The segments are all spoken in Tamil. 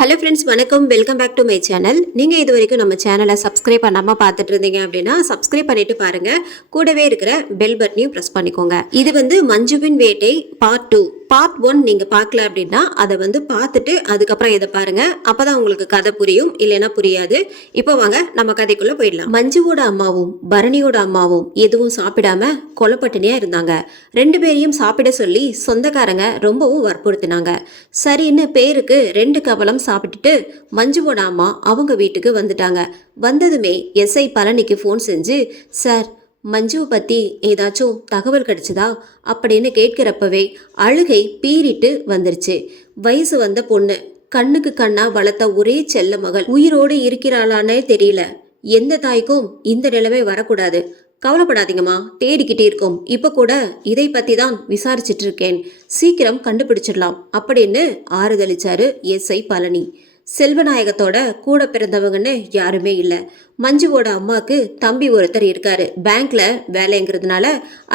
ஹலோ ஃப்ரெண்ட்ஸ், வணக்கம். Welcome back to my channel. நீங்கள் இது வரைக்கும் நம்ம சேனலை சப்ஸ்கிரைப் பண்ணாமல் பார்த்துட்டு இருந்தீங்க அப்படின்னா சப்ஸ்கிரைப் பண்ணிட்டு பாருங்க. கூடவே இருக்கிற பெல் பட்டனையும் ப்ரெஸ் பண்ணிக்கோங்க. இது மஞ்சுவின் வேட்டை பார்ட் 1 நீங்கள் பார்க்கல அப்படின்னா அதை பார்த்துட்டு அதுக்கப்புறம் இதை பாருங்க. அப்போதான் உங்களுக்கு கதை புரியும், இல்லைன்னா புரியாது. இப்போ வாங்க நம்ம கதைக்குள்ள போயிடலாம். மஞ்சுவோட அம்மாவும் பரணியோட அம்மாவும் எதுவும் சாப்பிடாம கொலப்பட்டினியா இருந்தாங்க. 2 பேரையும் சாப்பிட சொல்லி சொந்தக்காரங்க ரொம்பவும் வற்புறுத்தினாங்க. சரின்னு பேருக்கு 2 கவலம் சாப்பிட்டுட்டு மஞ்சுவோட அம்மா அவங்க வீட்டுக்கு வந்துட்டாங்க. வந்ததுமே எஸ்ஐ பழனிக்கு ஃபோன் செஞ்சு, சார், மஞ்சுவை பற்றி ஏதாச்சும் தகவல் கிடைச்சதா அப்படின்னு கேட்கிறப்பவே அழுகை பீறிட்டு வந்துருச்சு. வயசு வந்த பொண்ணு, கண்ணுக்கு கண்ணா வளர்த்த ஒரே செல்ல மகள் உயிரோடு இருக்கிறாளானே தெரியல. எந்த தாய்க்கும் இந்த நிலைமை வரக்கூடாது. கவலைப்படாதீங்கம்மா, தேடிக்கிட்டே இருக்கோம். இப்போ கூட இதை பற்றி தான் விசாரிச்சுட்டு இருக்கேன். சீக்கிரம் கண்டுபிடிச்சிடலாம் அப்படின்னு ஆறுதளிச்சாரு எஸ்ஐ பழனி. செல்வநாயகத்தோட கூட பிறந்தவங்கன்னு யாருமே இல்லை. மஞ்சுவோட அம்மாவுக்கு தம்பி ஒருத்தர் இருக்காரு. பேங்க்ல வேலைங்கிறதுனால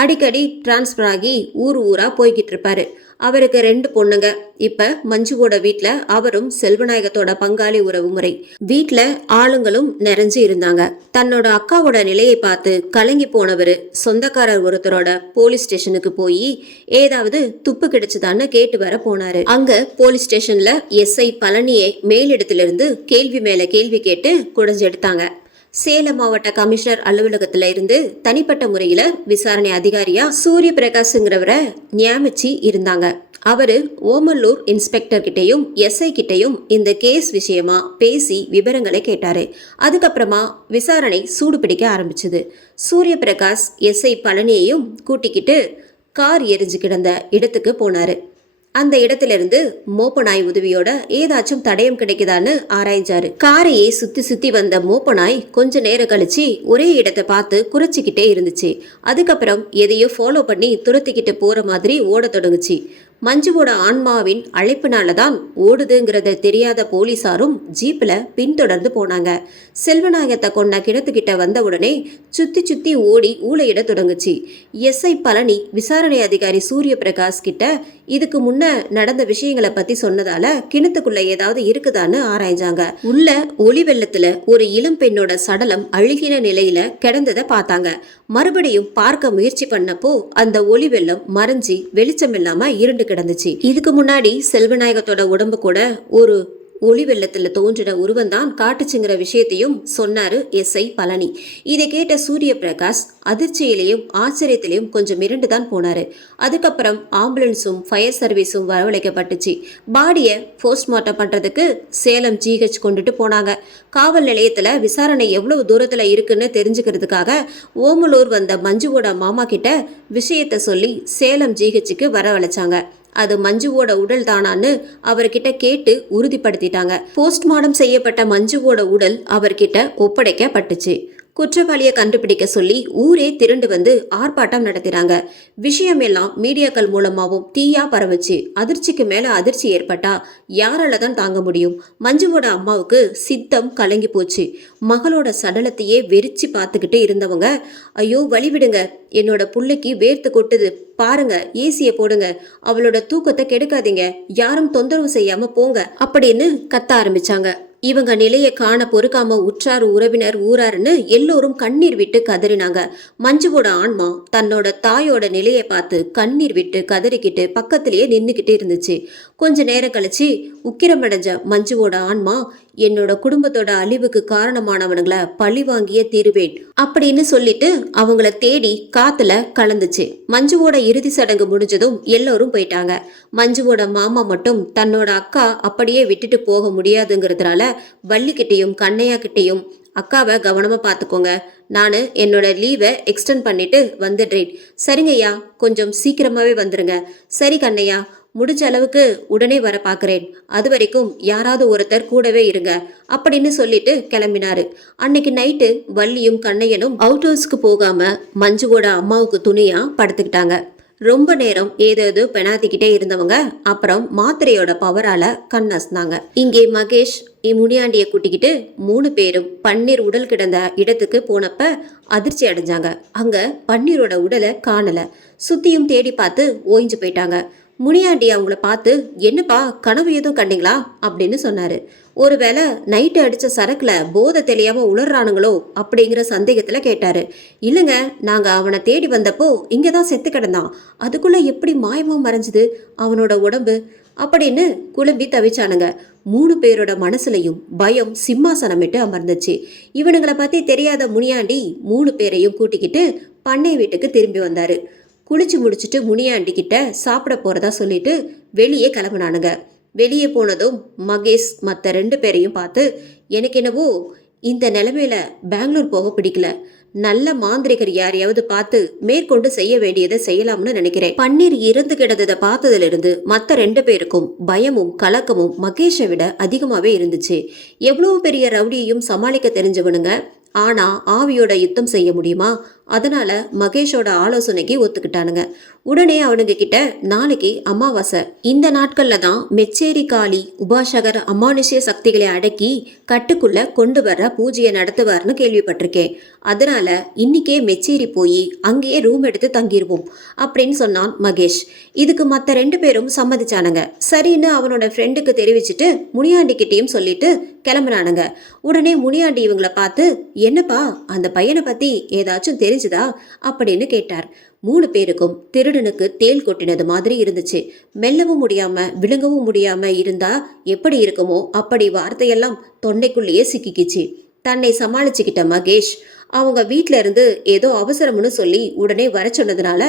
அடிக்கடி டிரான்ஸ்ஃபர் ஆகி ஊரா போய்கிட்டு இருப்பாரு. அவருக்கு 2 பொண்ணுங்க. இப்ப மஞ்சுவோட வீட்டுல அவரும் செல்வநாயகத்தோட பங்காளி உறவு முறை. வீட்டுல ஆளுங்களும் நிறைஞ்சு இருந்தாங்க. தன்னோட அக்காவோட நிலையை பார்த்து கலங்கி போனவர் சொந்தக்காரர் ஒருத்தரோட போலீஸ் ஸ்டேஷனுக்கு போய் ஏதாவது துப்பு கிடைச்சதான்னு கேட்டு வர போனாரு. அங்க போலீஸ் ஸ்டேஷன்ல எஸ்ஐ பழனியை மேலிடத்திலிருந்து கேள்வி மேல கேள்வி கேட்டு குடைஞ்செடுத்தாங்க. சேலம் மாவட்ட கமிஷனர் அலுவலகத்துல இருந்து தனிப்பட்ட முறையில விசாரணை அதிகாரியா சூரிய பிரகாஷ்ங்கிறவரை நியமிச்சு இருந்தாங்க. அவரு ஓமல்லூர் இன்ஸ்பெக்டர் கிட்டையும் எஸ்ஐ கிட்டையும் இந்த கேஸ் விஷயமா பேசி விவரங்களை கேட்டாரு. அதுக்கப்புறமா விசாரணை சூடு பிடிக்க ஆரம்பிச்சது. சூரிய பிரகாஷ் எஸ்ஐ பழனியையும் கூட்டிக்கிட்டு கார் எரிஞ்சு கிடந்த இடத்துக்கு போனாரு. அந்த இடத்துல இருந்து மோப்ப நாய் உதவியோட ஏதாச்சும் தடயம் கிடைக்குதான்னு ஆராய்ஞ்சாரு. காரையே சுத்தி வந்த மோப்ப நாய் கொஞ்ச நேரம் கழிச்சு ஒரே இடத்தை பார்த்து குறைச்சிக்கிட்டே இருந்துச்சு. அதுக்கப்புறம் எதையோ ஃபாலோ பண்ணி துரத்திக்கிட்டு போற மாதிரி ஓட தொடங்குச்சு. மஞ்சுவோட ஆன்மாவின் அழைப்பினாலதான் ஓடுதுங்கிறத தெரியாத போலீசாரும் ஜீப்ல பின்தொடர்ந்து போனாங்க. செல்வநாயகத்தை கொண்ட கிணத்துக்கிட்ட வந்த உடனே சுத்தி ஓடி ஊழையிட தொடங்குச்சு. எஸ்ஐ பழனி விசாரணை அதிகாரி சூரிய பிரகாஷ் கிட்ட இதுக்கு முன்ன நடந்த விஷயங்களை பத்தி சொன்னதால கிணத்துக்குள்ள ஏதாவது இருக்குதான்னு ஆராய்ஞ்சாங்க. உள்ள ஒளி வெள்ளத்துல ஒரு இளம் பெண்ணோட சடலம் அழுகின நிலையில கிடந்ததை பார்த்தாங்க. மறுபடியும் பார்க்க முயற்சி பண்ணப்போ அந்த ஒளி வெள்ளம் மறைஞ்சி வெளிச்சம் இல்லாம இருண்டு கிடந்துச்சு. இதுக்கு முன்னாடி செல்வநாயகத்தோட உடம்பு கூட ஒரு ஒளி வெள்ளத்துல தோன்றின உருவந்தான் காட்டுச்சுங்கிற விஷயத்தையும் சொன்னாரு எஸ்ஐ பழனி. இதை கேட்ட சூரிய பிரகாஷ் அதிர்ச்சியிலையும் ஆச்சரியத்திலையும் கொஞ்சம் மிரண்டு தான் போனாரு. அதுக்கப்புறம் ஆம்புலன்ஸும் ஃபயர் சர்வீஸும் வரவழைக்கப்பட்டுச்சு. பாடியை போஸ்ட்மார்ட்டம் பண்றதுக்கு சேலம் GH கொண்டுட்டு போனாங்க. காவல் நிலையத்துல விசாரணை எவ்வளவு தூரத்துல இருக்குன்னு தெரிஞ்சுக்கிறதுக்காக ஓமலூர் வந்த மஞ்சுவோட மாமா கிட்ட விஷயத்த சொல்லி சேலம் GHக்கு வரவழைச்சாங்க. அது மஞ்சுவோட உடல் தானான்னு அவர்கிட்ட கேட்டு உறுதிப்படுத்திட்டாங்க. போஸ்ட்மார்ட்டம் செய்யப்பட்ட மஞ்சுவோட உடல் அவர்கிட்ட ஒப்படைக்கப்பட்டுச்சு. குற்றவாளியை கண்டுபிடிக்க சொல்லி ஊரே திரண்டு வந்து ஆர்ப்பாட்டம் நடத்தினாங்க. விஷயம் எல்லாம் மீடியாக்கள் மூலமாவும் தீயா பரவச்சு. அதிர்ச்சிக்கு மேல அதிர்ச்சி ஏற்பட்டா யாரால தான் தாங்க முடியும்? மஞ்சுவோட அம்மாவுக்கு சித்தம் கலங்கி போச்சு. மகளோட சடலத்தையே வெறிச்சு பார்த்துக்கிட்டு இருந்தவங்க, ஐயோ வழி விடுங்க, என்னோட புள்ளைக்கு வேர்த்து கொட்டுது, பாருங்க, ஏசிய போடுங்க, அவளோட தூக்கத்தை கெடுக்காதீங்க, யாரும் தொந்தரவு செய்யாம போங்க அப்படின்னு கத்த ஆரம்பிச்சாங்க. இவங்க நிலையை காண பொறுக்காம உற்றார் உறவினர் ஊராருன்னு எல்லோரும் கண்ணீர் விட்டு கதறினாங்க. மஞ்சுவோட ஆன்மா தன்னோட தாயோட நிலையை பார்த்து கண்ணீர் விட்டு கதறிக்கிட்டு பக்கத்திலேயே நின்றுக்கிட்டு இருந்துச்சு. கொஞ்ச நேரம் கழிச்சு உக்கிரமடைஞ்ச மஞ்சுவோட ஆன்மா, என்னோட குடும்பத்தோட அழிவுக்கு காரணமானவனுங்களை பழி வாங்கிய தீருவேன் அப்படின்னு சொல்லிட்டு அவங்கள தேடி காத்துல கலந்துச்சு. மஞ்சுவோட இறுதி சடங்கு முடிஞ்சதும் எல்லோரும் போயிட்டாங்க. மஞ்சுவோட மாமா மட்டும் தன்னோட அக்கா அப்படியே விட்டுட்டு போக முடியாதுங்கிறதுனால வள்ளிக்கிட்டையும் கண்ணையா கிட்டையும், அக்காவை கவனமா பார்த்துக்கோங்க, நான் என்னோட லீவை எக்ஸ்டெண்ட் பண்ணிட்டு வந்துடுறேன். சரிங்கய்யா, கொஞ்சம் சீக்கிரமாவே வந்துருங்க. சரி கண்ணையா, முடிஞ்ச அளவுக்கு உடனே வர பார்க்குறேன். அது வரைக்கும் யாராவது ஒருத்தர் கூடவே இருங்க அப்படின்னு சொல்லிட்டு கிளம்பினாரு. அன்னைக்கு நைட்டு வள்ளியும் கண்ணையனும் அவுட் ஹவுஸ்க்கு போகாம மஞ்சுவோட அம்மாவுக்கு துணியா படுத்துக்கிட்டாங்க. ரொம்ப நேரம் ஏதேதோ பெனாத்திக்கிட்டே இருந்தவங்க அப்புறம் மாத்திரையோட பவரால கண்ணாசினாங்க. இங்கே மகேஷ் முனியாண்டியை கூட்டிக்கிட்டு 3 பேரும் பன்னீர் உடல் கிடந்த இடத்துக்கு போனப்ப அதிர்ச்சி அடைஞ்சாங்க. அங்க பன்னீரோட உடலை காணல. சுத்தியும் தேடி பார்த்து ஓய்ஞ்சு போயிட்டாங்க. முனியாண்டி அவங்கள பார்த்து, என்னப்பா கனவு எதுவும் கண்டீங்களா அப்படின்னு சொன்னாரு. ஒருவேளை நைட்டு அடிச்ச சரக்குல போதை தெரியாம உளறானுங்களோ அப்படிங்கிற சந்தேகத்துல கேட்டாரு. இல்லைங்க, நாங்க அவனை தேடி வந்தப்போ இங்கதான் செத்து கிடந்தான். அதுக்குள்ள எப்படி மாயமா மறைஞ்சது அவனோட உடம்பு அப்படின்னு குழம்பி தவிச்சானுங்க. 3 பேரோட மனசுலையும் பயம் சிம்மாசனமிட்டு அமர்ந்துச்சு. இவனுங்களை பத்தி தெரியாத முனியாண்டி 3 பேரையும் கூட்டிக்கிட்டு பண்ணை வீட்டுக்கு திரும்பி வந்தாரு. குளிச்சு முடிச்சுட்டு முனியாண்டி கிட்ட சாப்பிட போறதா சொல்லிட்டு வெளியே கிளம்புனானுங்க. வெளியே போனதும் மகேஷ் மற்ற 2 பேரையும் பார்த்து, எனக்கு என்னவோ இந்த நிலைமையில பெங்களூர் போக பிடிக்கல. நல்ல மாந்திரிகர் யாரையாவது பார்த்து மேற்கொண்டு செய்ய வேண்டியதை செய்யலாம்னு நினைக்கிறேன். பன்னீர் இறந்து கிடந்ததை பார்த்ததுல இருந்து மற்ற 2 பேருக்கும் பயமும் கலக்கமும் மகேஷை விட அதிகமாவே இருந்துச்சு. எவ்வளவு பெரிய ரவுடியையும் சமாளிக்க தெரிஞ்சவனுங்க, ஆனா ஆவியோட யுத்தம் செய்ய முடியுமா? அதனால மகேஷோட ஆலோசனைக்கு ஒத்துக்கிட்டானுங்க. உடனே அவனுங்க கிட்ட, நாளைக்கு அமாவாசை, இந்த நாட்கள்ல தான் மெச்சேரி காளி உபாசகர் அமானுஷ்ய சக்திகளை அடக்கி கட்டுக்குள்ள கொண்டு வர பூஜையை நடத்துவார்னு கேள்விப்பட்டிருக்கேன். அதனால இன்னைக்கே மெச்சேரி போய் அங்கேயே ரூம் எடுத்து தங்கிடுவோம் அப்படின்னு சொன்னான் மகேஷ். இதுக்கு மற்ற 2 பேரும் சம்மதிச்சானுங்க. சரின்னு அவனோட ஃப்ரெண்டுக்கு தெரிவிச்சுட்டு முனியாண்டி கிட்டையும் சொல்லிட்டு கிளம்புனானுங்க. உடனே முனியாண்டி இவங்கள பார்த்து, என்னப்பா அந்த பையனை பத்தி ஏதாச்சும் தெரிஞ்சுதா அப்படின்னு கேட்டார். 3 பேருக்கும் திருடனுக்கு தேள் கொட்டினது மாதிரி இருந்துச்சு. மெல்லவும் முடியாம விழுங்கவும் முடியாம இருந்தா எப்படி இருக்குமோ அப்படி வார்த்தையெல்லாம் தொண்டைக்குள்ளேயே சிக்கிக்கிச்சு. தன்னை சமாளிச்சுக்கிட்ட மகேஷ், அவங்க வீட்டில இருந்து ஏதோ அவசரம்னு சொல்லி உடனே வர சொன்னதுனால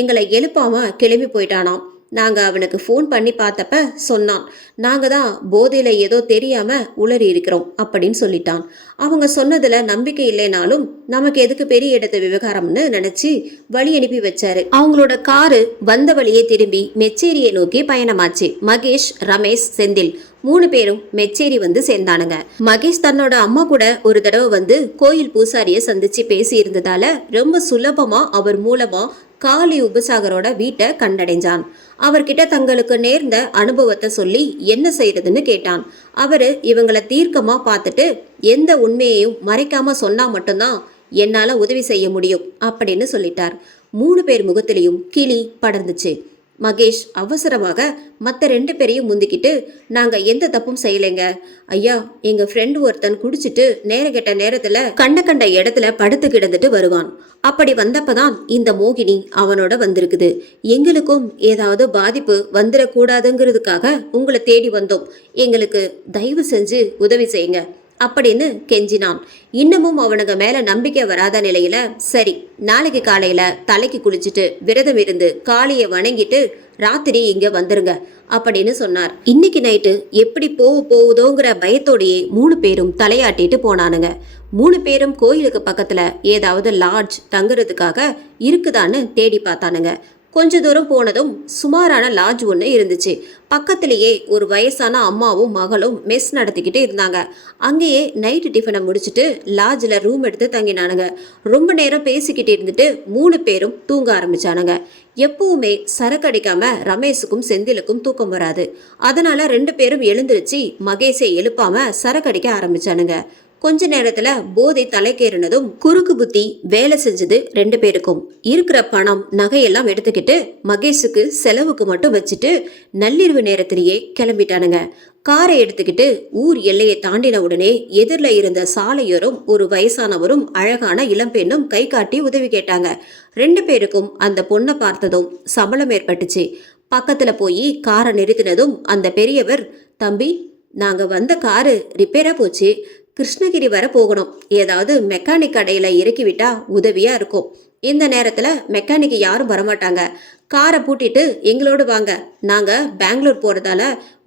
எங்களை எழுப்பாம கிளம்பி போயிட்டானாம். நாங்க அவனுக்கு ஃபோன் பண்ணி பார்த்தப்ப சொன்னான், நாங்க தான் போதையில ஏதோ தெரியாம உளறி இருக்கிறோம் அப்படின்னு சொல்லிட்டான். அவங்க சொன்னதுல நம்பிக்கை இல்லைனாலும் நமக்கு எதுக்கு பெரிய இடத்து விவகாரம்னு நினைச்சு வழி அனுப்பி வச்சாரு. அவங்களோட காரு வந்த வழியே திரும்பி மெச்சேரியை நோக்கி பயணமாச்சு. மகேஷ், ரமேஷ், செந்தில் 3 பேரும் மெச்சேரி வந்து சேர்ந்தானுங்க. மகேஷ் தன்னோட அம்மா கூட ஒரு தடவை வந்து கோயில் பூசாரிய சந்திச்சு பேசி இருந்ததால ரொம்ப சுலபமா அவர் மூலமா காளி உபசாகரோட வீட்டை கண்டடைஞ்சான். அவர்கிட்ட தங்களுக்கு நேர்ந்த அனுபவத்தை சொல்லி என்ன செய்யறதுன்னு கேட்டான். அவரு இவங்களை தீர்க்கமா பார்த்துட்டு, எந்த உண்மையையும் மறைக்காம சொன்னா மட்டும்தான் என்னால உதவி செய்ய முடியும் அப்படின்னு சொல்லிட்டார். 3 பேர் முகத்திலையும் கிளி படர்ந்துச்சு. மகேஷ் அவசரமாக மற்ற 2 பேரையும் முந்திக்கிட்டு, நாங்க எந்த தப்பும் செய்யலைங்க ஐயா. எங்க ஃப்ரெண்டு ஒருத்தன் குடிச்சிட்டு நேரங்கெட்ட நேரத்துல கண்ட இடத்துல படுத்து கிடந்துட்டு வருவான். அப்படி வந்தப்பதான் இந்த மோகினி அவனோட வந்திருக்குது. எங்களுக்கும் ஏதாவது பாதிப்பு வந்துடக்கூடாதுங்கிறதுக்காக உங்களை தேடி வந்தோம். எங்களுக்கு தயவு செஞ்சு உதவி செய்யுங்க அப்படின்னு கெஞ்சினான். இன்னமும் அவனுங்க மேல நம்பிக்கை வராத நிலையில, சரி நாளைக்கு காலையில தலைக்கு குளிச்சுட்டு விரதம் இருந்து காளியை வணங்கிட்டு ராத்திரி இங்க வந்துருங்க அப்படின்னு சொன்னார். இன்னைக்கு நைட்டு எப்படி போகுதோங்கிற பயத்தோடையே 3 பேரும் தலையாட்டிட்டு போனானுங்க. 3 பேரும் கோயிலுக்கு பக்கத்துல ஏதாவது லாட்ஜ் தங்குறதுக்காக இருக்குதான்னு தேடி பார்த்தானுங்க. கொஞ்ச தூரம் போனதும் சுமாரான லாட்ஜ் ஒன்று இருந்துச்சு. பக்கத்திலேயே ஒரு வயசான அம்மாவும் மகளும் மெஸ் நடத்திக்கிட்டு இருந்தாங்க. அங்கேயே நைட்டு டிஃபனை முடிச்சுட்டு லாட்ஜில் ரூம் எடுத்து தங்கினானுங்க. ரொம்ப நேரம் பேசிக்கிட்டு இருந்துட்டு 3 பேரும் தூங்க ஆரம்பிச்சானுங்க. எப்பவுமே சரக்கு அடிக்காம ரமேஷுக்கும் செந்திலுக்கும் தூக்கம் வராது. அதனால 2 பேரும் எழுந்திருச்சு மகேஷை எழுப்பாம சரக்கு அடிக்க ஆரம்பிச்சானுங்க. கொஞ்ச நேரத்துல போதை தலைக்கேறினதும் குறுக்கு புத்தி வேலை செஞ்சது 2 பேருக்கும். இருக்கிற பணம் நகையெல்லாம் எடுத்துக்கிட்டு மகேஷுக்கு செலவுக்கு மட்டும் வச்சுட்டு நள்ளிரவு நேரத்திலேயே கிளம்பிட்டானுங்க. காரை எடுத்துக்கிட்டு ஊர் எல்லையை தாண்டின உடனே எதிரில் இருந்த சாலையோரும் ஒரு வயசானவரும் அழகான இளம்பெண்ணும் கை காட்டி உதவி கேட்டாங்க. 2 பேருக்கும் அந்த பொண்ணை பார்த்ததும் சபலம் ஏற்பட்டுச்சு. பக்கத்துல போய் காரை நிறுத்தினதும் அந்த பெரியவர், தம்பி நாங்க வந்த காரு ரிப்பேரா போச்சு, கிருஷ்ணகிரி வர போகணும், ஏதாவது மெக்கானிக் கடையில் இறக்கி விட்டா உதவியா இருக்கும். இந்த நேரத்தில் மெக்கானிக் யாரும் வரமாட்டாங்க, காரை பூட்டிட்டு எங்களோடு வாங்க, நாங்கள் பெங்களூர் போகிறதால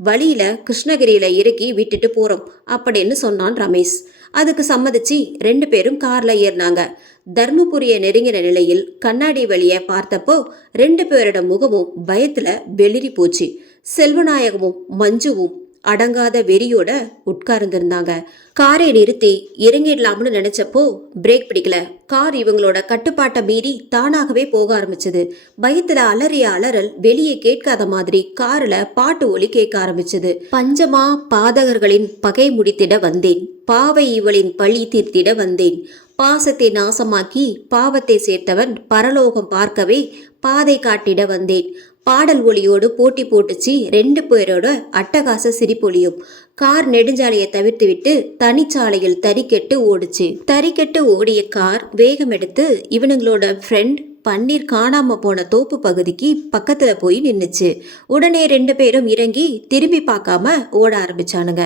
வழியில் கிருஷ்ணகிரியில் இறக்கி விட்டுட்டு போகிறோம் அப்படின்னு சொன்னான் ரமேஷ். அதுக்கு சம்மதிச்சு 2 பேரும் காரில் ஏறினாங்க. தர்மபுரியை நெருங்கின நிலையில் கண்ணாடி வழியை பார்த்தப்போ 2 பேரோட முகமும் பயத்தில் வெளிரி போச்சு. செல்வநாயகமும் மஞ்சுவும் அடங்காத வெறியோட உட்கார்ந்துருந்தாங்க. காரை நிறுத்தி இறங்கிடலாம்னு நினைச்சப்போ பிரேக் பிடிக்கல. கார் இவங்களோட கட்டுப்பாட்டை மீறி தானாகவே போக ஆரம்பிச்சது. பயத்துல அலறிய அலறல் வெளியே கேட்காத மாதிரி கார்ல பாட்டு ஒலி கேட்க ஆரம்பிச்சது. பஞ்சமா பாதகர்களின் பகை முடித்திட வந்தேன், பாவை இவளின் பழி தீர்த்திட வந்தேன், பாசத்தை நாசமாக்கி பாவத்தை சேர்த்தவன் பரலோகம் பார்க்கவே பாதை காட்டிட வந்தேன், பாடல் ஒலியோடு போட்டி போட்டுச்சு 2 பேரோட அட்டகாச சிரிப்பொலியும். கார் நெடுஞ்சாலையை தவிர்த்துவிட்டு தனிச்சாலையில் தறிக்கெட்டு ஓடுச்சு. தறிக்கெட்டு ஓடிய கார் வேகம் எடுத்து இவனுங்களோட ஃப்ரெண்ட் பன்னீர் காணாம போன தோப்பு பகுதிக்கு பக்கத்துல போய் நின்னுச்சு. உடனே 2 பேரும் இறங்கி திரும்பி பார்க்காம ஓட ஆரம்பிச்சானுங்க.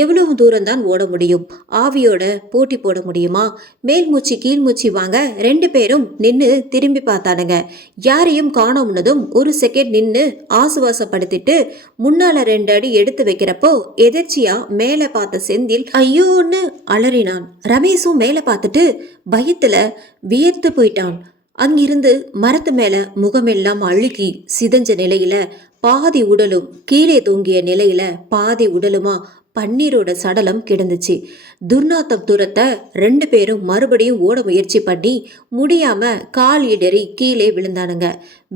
எவ்வளவு தூரம் தான் ஓட முடியும்? ஆவியோட போட்டி போட முடியுமா? மேல் மூச்சு கீழ் மூச்சு வாங்க 2 பேரும் நின்று திரும்பி பார்த்தானுங்க. யாரையும் காணோம்னதும் ஒரு செகண்ட் நின்று ஆசுவாசப்படுத்திட்டு முன்னால 2 அடி எடுத்து வைக்கிறப்போ எதிர்ச்சியா மேல பார்த்த செந்தில் ஐயோன்னு அலறினான். ரமேஷும் மேல பார்த்துட்டு பயத்துல வியர்த்து போயிட்டான். அங்கிருந்து மரத்து மேல முகமெல்லாம் அழுகி சிதஞ்ச நிலையில பாதி உடலும் கீழே தூங்கிய நிலையில பாதி உடலுமா பன்னீரோட சடலம் கிடந்துச்சு. துர்நாத்தம் துரத்த 2 பேரும் மறுபடியும் ஓட முயற்சி பண்ணி முடியாம கால் இடறி கீழே விழுந்தானுங்க.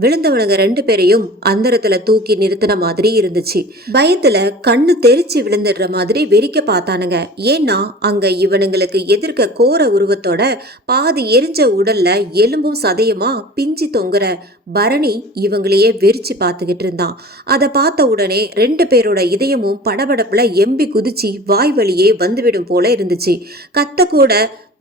விழுந்தவனுங்க 2 பேரையும் அந்தரத்துல தூக்கி நிறுத்தின மாதிரி இருந்துச்சு. பயத்துல கண்ணு தெரிச்சு விழுந்துடுற மாதிரி வெறிக்க பார்த்தானுங்க. ஏன்னா அங்க இவனுங்களுக்கு எதிர்க்க கோர உருவத்தோட பாதி எரிஞ்ச உடல்ல எலும்பும் சதையுமா பிஞ்சி தொங்குற பரணி இவங்களையே வெறிச்சு பார்த்துக்கிட்டு இருந்தான். அதை பார்த்த உடனே 2 பேரோட இதயமும் படபடப்புல எம்பி குதிச்சு வாய் வழியே வந்துவிடும் போல இருந்துச்சு. கத்த கூட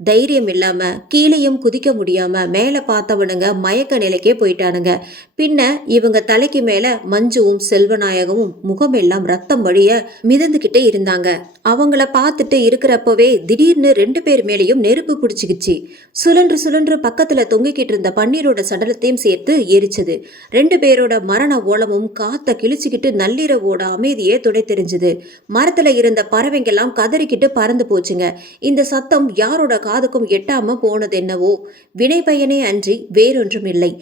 தைரியம் இல்லாம கீழையும் குதிக்க முடியாம மேல பார்த்தவனுங்க மயக்க நிலைக்கே போயிட்டானுங்க. பின்ன இவங்க தலைக்கு மேல மஞ்சுவும் செல்வநாயகமும் முகமெல்லாம் ரத்தம் வழிய மிதந்துகிட்டே இருந்தாங்க. அவங்கள பார்த்துட்டு இருக்கிறப்பவே திடீர்னு 2 பேர் மேலேயும் நெருப்பு பிடிச்சிக்கிச்சு. சுழன்று சுழன்று பக்கத்துல தொங்கிக்கிட்டு இருந்த பன்னீரோட சடலத்தையும் சேர்த்து எரிச்சது. 2 பேரோட மரண ஓலமும் காத்த கிழிச்சுக்கிட்டு நள்ளிரவோட அமைதியே துடை தெரிஞ்சுது. மரத்துல இருந்த பறவைங்கெல்லாம் கதறிக்கிட்டு பறந்து போச்சுங்க. இந்த சத்தம் யாரோட காதுக்கும் எட்டாம போனது என்னவோ வினை பயனே அன்றி வேறொன்றும் இல்லை.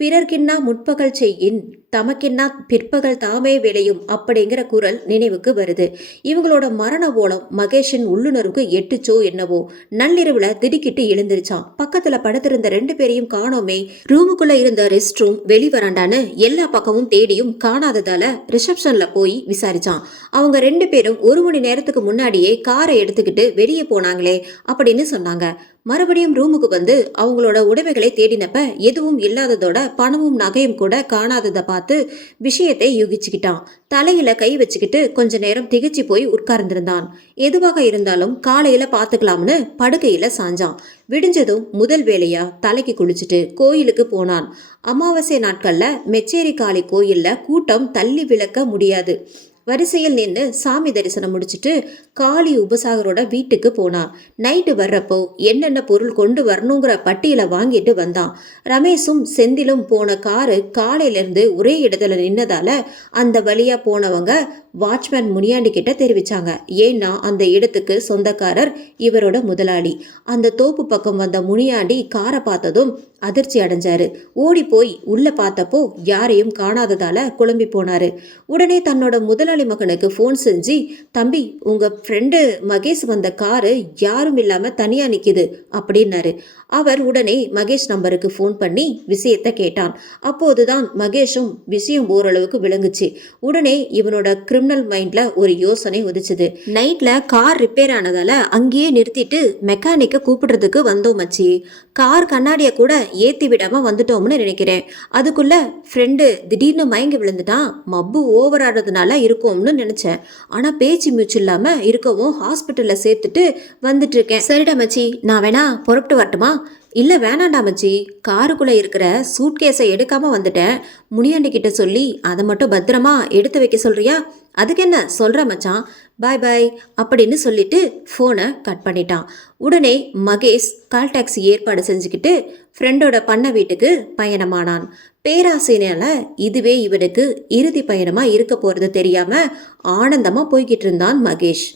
பிறர்கின்னா முற்பகல் செய்யின் தமக்கின்னா பிற்பகல் தாமே விளையும் அப்படிங்கிற குரல் நினைவுக்கு வருது. இவங்களோட மரண ஓலம் மகேஷின் உள்ளுணர்வுக்கு எட்டுச்சோ என்னவோ. நள்ளிரவுல திடுக்கிட்டு எழுந்திருச்சான். பக்கத்துல படுத்திருந்த 2 பேரையும் காணோமே. ரூமுக்குள்ள இருந்த ரெஸ்ட் ரூம் வெளிவராண்டான்னு எல்லா பக்கமும் தேடியும் காணாததால ரிசப்ஷன்ல போய் விசாரிச்சான். அவங்க 2 பேரும் 1 மணி நேரத்துக்கு முன்னாடியே காரை எடுத்துக்கிட்டு வெளியே போனாங்களே அப்படின்னு சொன்னாங்க. மறுபடியும் ரூமுக்கு வந்து அவங்களோட உடைமைகளை தேடினப்ப எதுவும் இல்லாததோட பணமும் நகையும் கூட காணாததை பார்த்து விஷயத்தை யூகிச்சுக்கிட்டான். தலையில கை வச்சுக்கிட்டு கொஞ்ச நேரம் திகச்சு போய் உட்கார்ந்திருந்தான். எதுவாக இருந்தாலும் காலையில பாத்துக்கலாம்னு படுக்கையில சாஞ்சான். விடிஞ்சதும் முதல் வேலையா தலைக்கு குளிச்சுட்டு கோயிலுக்கு போனான். அமாவாசை நாட்கள்ல மெச்சேரி காளி கோயில்ல கூட்டம் தள்ளி விளக்க முடியாது. வரிசையில் நின்று சாமி தரிசனம் முடிச்சுட்டு காளி உபசாகரோட வீட்டுக்கு போனான். நைட்டு வர்றப்போ என்னென்ன பொருள் கொண்டு வரணுங்கிற பட்டியலை வாங்கிட்டு வந்தான். ரமேஷும் செந்திலும் போன காரு காலையிலேருந்து ஒரே இடத்துல நின்னதால அந்த வழியா போனவங்க வாட்ச்மேன் முனியாண்டி கிட்ட தெரிவிச்சாங்க. ஏன்னா அந்த இடத்துக்கு சொந்தக்காரர் இவரோட முதலாளி. அந்த தோப்பு பக்கம் வந்த முனியாண்டி காரை பார்த்ததும் அதிர்ச்சி அடைஞ்சாரு. ஓடி போய் உள்ள பார்த்தப்போ யாரையும் காணாததால குழம்பி போனாரு. உடனே தன்னோட முதலாளி மகனுக்கு ஃபோன் செஞ்சு, தம்பி உங்க ஃப்ரெண்டு மகேஷ் வந்த காரு யாரும் இல்லாம தனியா நிக்குது அப்படின்னாரு. அவர் உடனே மகேஷ் நம்பருக்கு ஃபோன் பண்ணி விஷயத்தை கேட்டான். அப்போதுதான் மகேஷும் விஷயம் ஓரளவுக்கு விளங்குச்சு. உடனே இவனோட கிரிமினல் மைண்ட்ல ஒரு யோசனை உதிச்சுது. நைட்ல கார் ரிப்பேர் ஆனதால அங்கேயே நிறுத்திட்டு மெக்கானிக்க கூப்பிடுறதுக்கு வந்தோம் மச்சி. கார் கண்ணாடியை கூட ஏத்தி விடாம வந்துட்டோம்னு நினைக்கிறேன். அதுக்குள்ள ஃப்ரெண்டு திடீர்னு மயங்கி விழுந்துட்டான். மப்பு ஓவர் ஆடுறதுனால இருக்கும்னு நினைச்சேன். ஆனா பேச்சு மூச்சு இல்லாம இருக்கவும் ஹாஸ்பிட்டல்ல சேர்த்துட்டு வந்துட்டு இருக்கேன். சரிடா மச்சி, நான் வேணா புறப்பட்டு வரட்டுமா? இல்லை வேணாண்டா மச்சி, காருக்குள்ளே இருக்கிற சூட்கேஸை எடுக்காமல் வந்துட்டேன். முனியாண்டி கிட்ட சொல்லி அதை மட்டும் பத்திரமா எடுத்து வைக்க சொல்கிறியா? அதுக்கு என்ன சொல்கிற மச்சான், பாய் பாய் அப்படின்னு சொல்லிட்டு ஃபோனை கட் பண்ணிட்டான். உடனே மகேஷ் கால் டாக்ஸி ஏற்பாடு செஞ்சுக்கிட்டு ஃப்ரெண்டோட பண்ண வீட்டுக்கு பயணமானான். பேராசையினால இதுவே இவனுக்கு இறுதி பயணமாக இருக்க போகிறது தெரியாமல் ஆனந்தமாக போய்கிட்டு இருந்தான் மகேஷ்.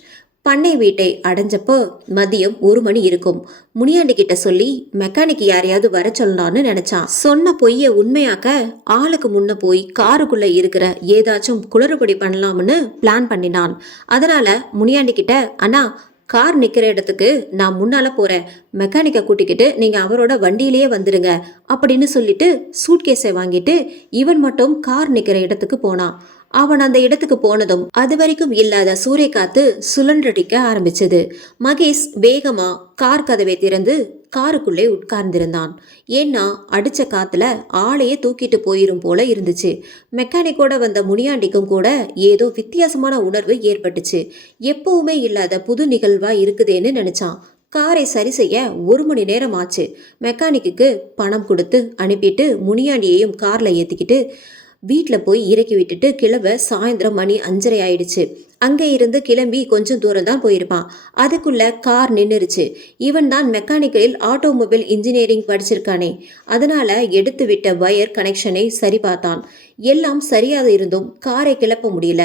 பண்ணை வீட்டை அடைஞ்சப்போ மதியம் 1 மணி இருக்கும். முனியாண்டி கிட்ட சொல்லி மெக்கானிக் யாரையாவது வர சொல்லலான்னு நினைச்சான். சொன்ன பொய்ய உண்மையாக்க ஆளுக்கு முன்ன போய் காருக்குள்ள இருக்கிற ஏதாச்சும் குளறுபடி பண்ணலாம்னு பிளான் பண்ணினான். அதனால முனியாண்டி கிட்ட, அண்ணா கார் நிற்கிற இடத்துக்கு நான் முன்னால போறேன், மெக்கானிக்கை கூட்டிக்கிட்டு நீங்க அவரோட வண்டியிலேயே வந்துடுங்க அப்படின்னு சொல்லிட்டு சூட்கேஸை வாங்கிட்டு இவன் மட்டும் கார் நிற்கிற இடத்துக்கு போனான். அவன் அந்த இடத்துக்கு போனதும் அது வரைக்கும் இல்லாத சூறைக்காத்து சுழன்றடிக்க ஆரம்பிச்சது. மகேஷ் வேகமா கார் கதவை திறந்து காருக்குள்ளே உட்கார்ந்திருந்தான். ஏன்னா அடிச்ச காத்துல ஆளையே தூக்கிட்டு போயிரும் போல இருந்துச்சு. மெக்கானிக்கோட வந்த முனியாண்டிக்கும் கூட ஏதோ வித்தியாசமான உணர்வு ஏற்பட்டுச்சு. எப்பவுமே இல்லாத புது நிகழ்வா இருக்குதேன்னு நினைச்சான். காரை சரி செய்ய 1 மணி நேரம் ஆச்சு. மெக்கானிக்கு பணம் கொடுத்து அனுப்பிட்டு முனியாண்டியையும் கார்ல ஏத்திக்கிட்டு வீட்டில் போய் இறக்கி விட்டுட்டு கிளம்ப சாயந்தரம் மணி 5:30 ஆயிடுச்சு. அங்கே இருந்து கிளம்பி கொஞ்சம் தூரம் தான் போயிருப்பான். அதுக்குள்ள கார் நின்றுருச்சு. இவன் தான் மெக்கானிக்கலில் ஆட்டோமொபைல் இன்ஜினியரிங் படிச்சிருக்கானே, அதனால எடுத்து விட்ட வயர் கனெக்ஷனை சரி பார்த்தான். எல்லாம் சரியாக இருந்தும் காரை கிளப்ப முடியல.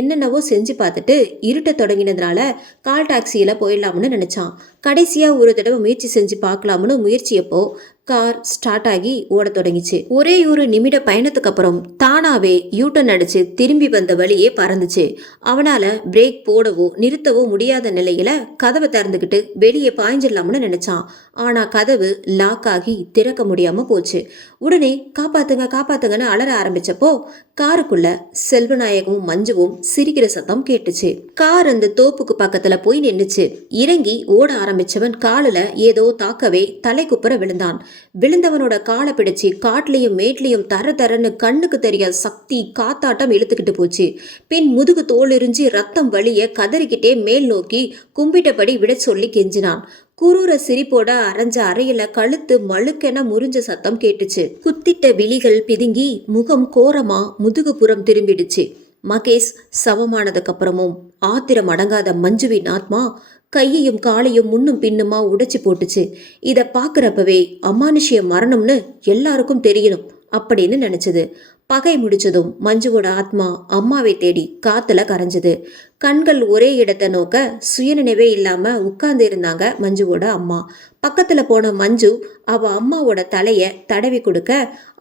என்னென்னவோ செஞ்சு பார்த்துட்டு இருட்ட தொடங்கினதுனால கால் டாக்ஸியில் போயிடலாம்னு நினச்சான். கடைசியாக ஒரு தடவை முயற்சி செஞ்சு பார்க்கலாம்னு முயற்சியப்போ கார் ஸ்டார்ட் ஆகி ஓட தொடங்கிச்சு. ஒரே ஒரு நிமிட பயணத்துக்கு அப்புறம் தானாவே யூட்டன் அடிச்சு திரும்பி வந்த வழியே பறந்துச்சு. அவனால பிரேக் போடவோ நிறுத்தவோ முடியாத நிலையில கதவை திறந்துக்கிட்டு வெளியே பாய்ஞ்சிடலாம்னு நினைச்சான். ஆனா கதவு லாக் ஆகி திறக்க முடியாம போச்சு. உடனே காப்பாத்துங்க காப்பாத்துங்கன்னு அலற ஆரம்பிச்சப்போ காருக்குள்ள செல்வநாயகமும் மஞ்சுவும் சிரிக்கிற சத்தம் கேட்டுச்சு. கார் அந்த தோப்புக்கு பக்கத்துல போய் நின்னுச்சு. இறங்கி ஓட ஆரம்பிச்சவன் காலில் ஏதோ தாக்கவே தலை குப்புற விழுந்தான். விழுந்தவனோட காலை பிடிச்சி காட்டுலையும் மேட்லையும் தர தரன்னு கண்ணுக்கு தெரியாத சக்தி காத்தாட்டம் இழுத்துக்கிட்டு போச்சு. பின் முதுகு தோலிரிஞ்சு ரத்தம் வலிய கதறிக்கிட்டே மேல் நோக்கி கும்பிட்டபடி விட சொல்லி கெஞ்சினான். குரூர சிரிப்போட அரைஞ்ச அறையில கழுத்து மழுக்கென முறிஞ்ச சத்தம் கேட்டுச்சு. குத்திட்ட விழிகள் பிதுங்கி முகம் கோரமா முதுகுப்புறம் திரும்பிடுச்சு. மகேஷ் சவமானதுக்கு அப்புறமும் ஆத்திரம் அடங்காத மஞ்சுவின் ஆத்மா கையையும் காலையும் முன்னும் பின்னுமா உடைச்சு போட்டுச்சு. இதை பார்க்குறப்பவே அமானுஷ்ய மரணம்னு எல்லாருக்கும் தெரியணும் அப்படின்னு நினைச்சது. பகை முடிச்சதும் மஞ்சுவோட ஆத்மா அம்மாவை தேடி காத்துல கரைஞ்சது. கண்கள் ஒரே இடத்தை நோக்க சுயநினைவே இல்லாம உட்கார்ந்து இருந்தாங்க மஞ்சுவோட அம்மா. பக்கத்துல போன மஞ்சு அவ அம்மாவோட தலைய தடவி கொடுக்க